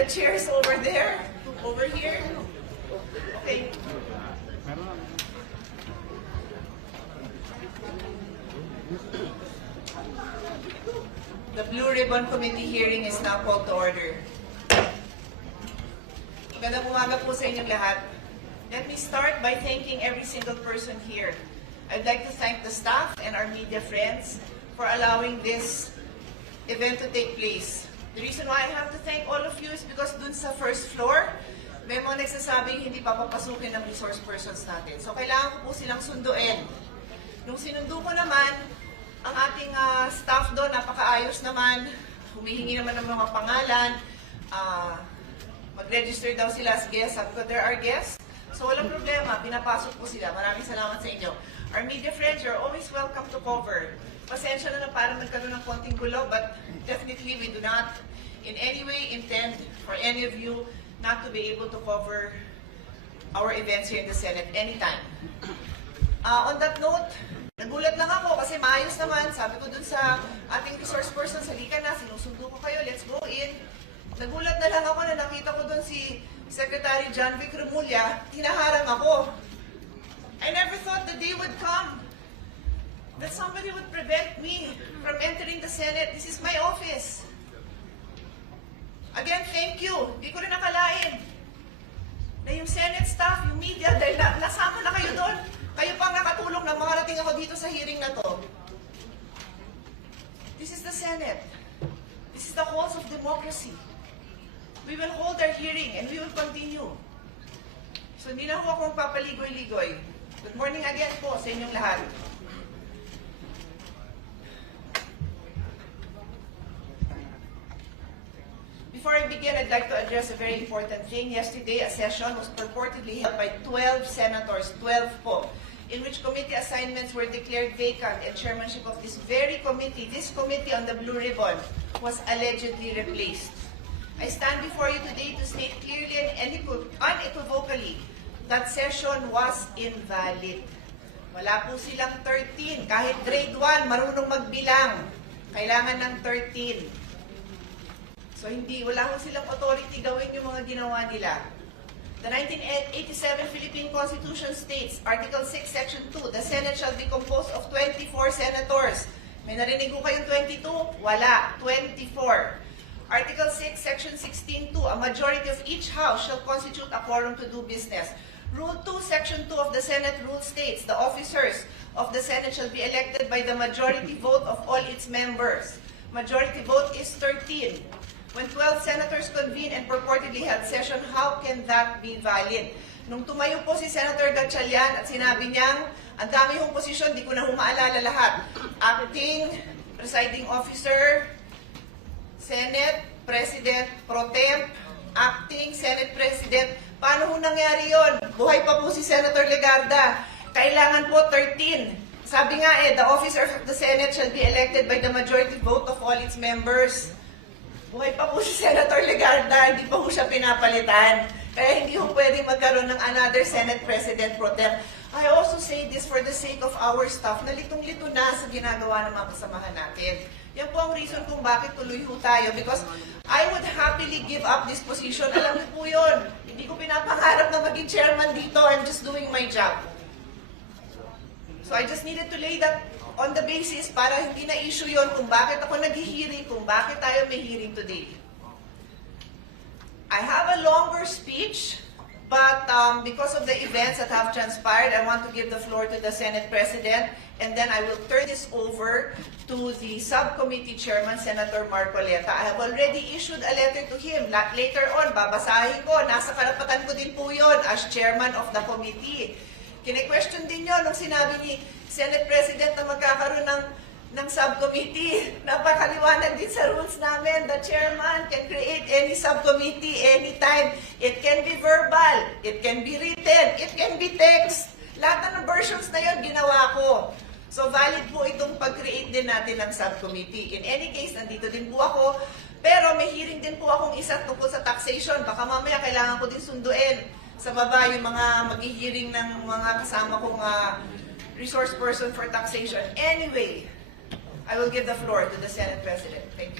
the chairs over there, over here. Okay. The Blue Ribbon Committee hearing is now called to order. Magandang umaga po sa inyong lahat. Let me start by thanking every single person here. I'd like to thank the staff and our media friends for allowing this event to take place. The reason why I have to thank all of you is because dun sa first floor, may mga nagsasabing hindi pa papasukin ng resource persons natin. So kailangan ko po silang sunduin. Nung sinundo ko naman, ang ating staff doon, napakaayos naman, humihingi naman ng mga pangalan, mag-register daw sila as guests. Sabi ko, there are guests. So walang problema, pinapasok po sila. Maraming salamat sa inyo. Our media friends, you're always welcome to cover. Pasensya na para magkaroon ng konting gulo, but definitely we do not in any way intend for any of you not to be able to cover our events here in the Senate anytime. On that note, nagulat lang ako kasi maayos naman. Sabi ko dun sa ating resource person, halika na, sinusundo ko kayo, let's go in. Nagulat na lang ako na nakita ko dun si Secretary John Vic Remulla, hinaharang ako. I never thought the day would come that somebody would prevent me from entering the Senate. This is my office. Again, thank you. Hindi ko rin nakalain na yung Senate staff, yung media, dahil nasama na kayo doon. Kayo pang nakatulong na makarating ako dito sa hearing na to. This is the Senate. This is the halls of democracy. We will hold our hearing and we will continue. So hindi na ako papaligoy-ligoy. Good morning again po sa inyong lahat. Before I begin, I'd like to address a very important thing. Yesterday, a session was purportedly held by 12 senators, 12 po, in which committee assignments were declared vacant and chairmanship of this very committee, this committee on the Blue Ribbon, was allegedly replaced. I stand before you today to state clearly and unequivocally that session was invalid. Wala po silang 13. Kahit grade 1, marunong magbilang. Kailangan ng 13. So wala po silang authority gawin yung mga ginawa nila. The 1987 Philippine Constitution states, Article 6, Section 2, the Senate shall be composed of 24 senators. May narinig ko kayong 22? Wala. 24. Article 6, Section 16.2, a majority of each house shall constitute a quorum to do business. Rule 2, Section 2 of the Senate rule states, the officers of the Senate shall be elected by the majority vote of all its members. Majority vote is 13. When 12 senators convene and purportedly held session, how can that be valid? Nung tumayo po si Senator Gatchalian at sinabi niyang, ang dami hong posisyon, di ko na humaalala lahat. Acting, presiding officer, Senate President Pro Temp, Acting Senate President. Paano ho nangyari yon? Buhay pa po si Senator Legarda. Kailangan po 13. Sabi nga the officers of the Senate shall be elected by the majority vote of all its members. Buhay pa po si Senator Legarda, hindi pa po siya pinapalitan. Kaya hindi po pwedeng magkaroon ng another Senate President Pro Tem. I also say this for the sake of our staff na litong-lito na sa ginagawa ng mga kasamahan natin. Yan po ang reason kung bakit tuloy ho tayo. Because I would happily give up this position. Alam niyo po yun. Hindi ko pinapangarap na maging chairman dito. I'm just doing my job. So I just needed to lay that on the basis para hindi na issue yon kung bakit ako nag-hearing, kung bakit tayo may hearing today. I have a longer speech, but because of the events that have transpired, I want to give the floor to the Senate President, and then I will turn this over to the subcommittee chairman, Senator Marcoleta. I have already issued a letter to him. Later on, babasahin ko, nasa karapatan ko din po yun as chairman of the committee. Kine-question din nyo nung sinabi ni Senate President na magkakaroon ng subcommittee. Napakaliwanag din sa rules namin. The chairman can create any subcommittee anytime. It can be verbal, it can be written, it can be text. Lahat ng versions na yon ginawa ko. So valid po itong pag-create din natin ng subcommittee. In any case, nandito din po ako. Pero may hearing din po akong isa tungkol sa taxation. Baka mamaya kailangan ko din sunduin sa baba yung mga mag-hearing ng mga kasama kong resource person for taxation. Anyway, I will give the floor to the Senate President. Thank you.